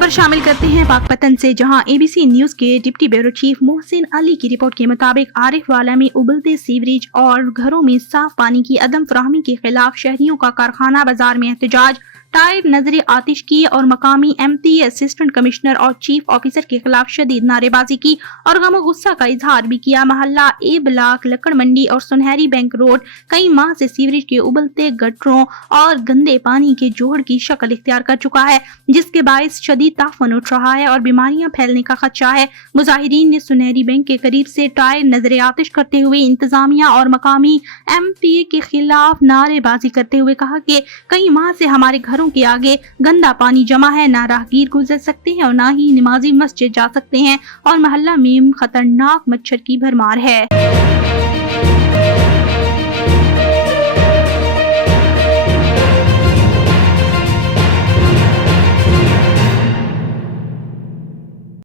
खबर शामिल करते हैं पाकपतन से, जहां एबीसी न्यूज के deputy bureau chief Mohsin Ali की रिपोर्ट के मुताबिक आरिफ वाला में उबलते सीवरेज और घरों में साफ पानी की अदम फराहमी के खिलाफ शहरियों का कारखाना बाजार में एहतजाज, टायर नजरे आतिश की और मकामी एमटी असिस्टेंट कमिश्नर और चीफ ऑफिसर के खिलाफ शदीद नारेबाजी की और गम गुस्सा का इजहार भी किया। महल्ला ए ब्लॉक, लकड़ मंडी और सुनहरी बैंक रोड कई माह से सीवरेज के उबलते गटरों और गंदे पानी के जोड़ की शक्ल इख्तियार कर चुका है, जिसके बायस शदीद ताफन उठ रहा है और बीमारियां फैलने का खदशा है। मुजाहिरीन ने सुनहरी बैंक के करीब से टायर नजरे आतिश करते हुए इंतजामिया और मकामी एमटी के खिलाफ नारेबाजी करते हुए कहा कि कई माह से हमारे घरों के आगे गंदा पानी जमा है, ना राहगीर गुजर सकते हैं और ना ही नमाजी मस्जिद जा सकते हैं और मोहल्ला में खतरनाक मच्छर की भरमार है।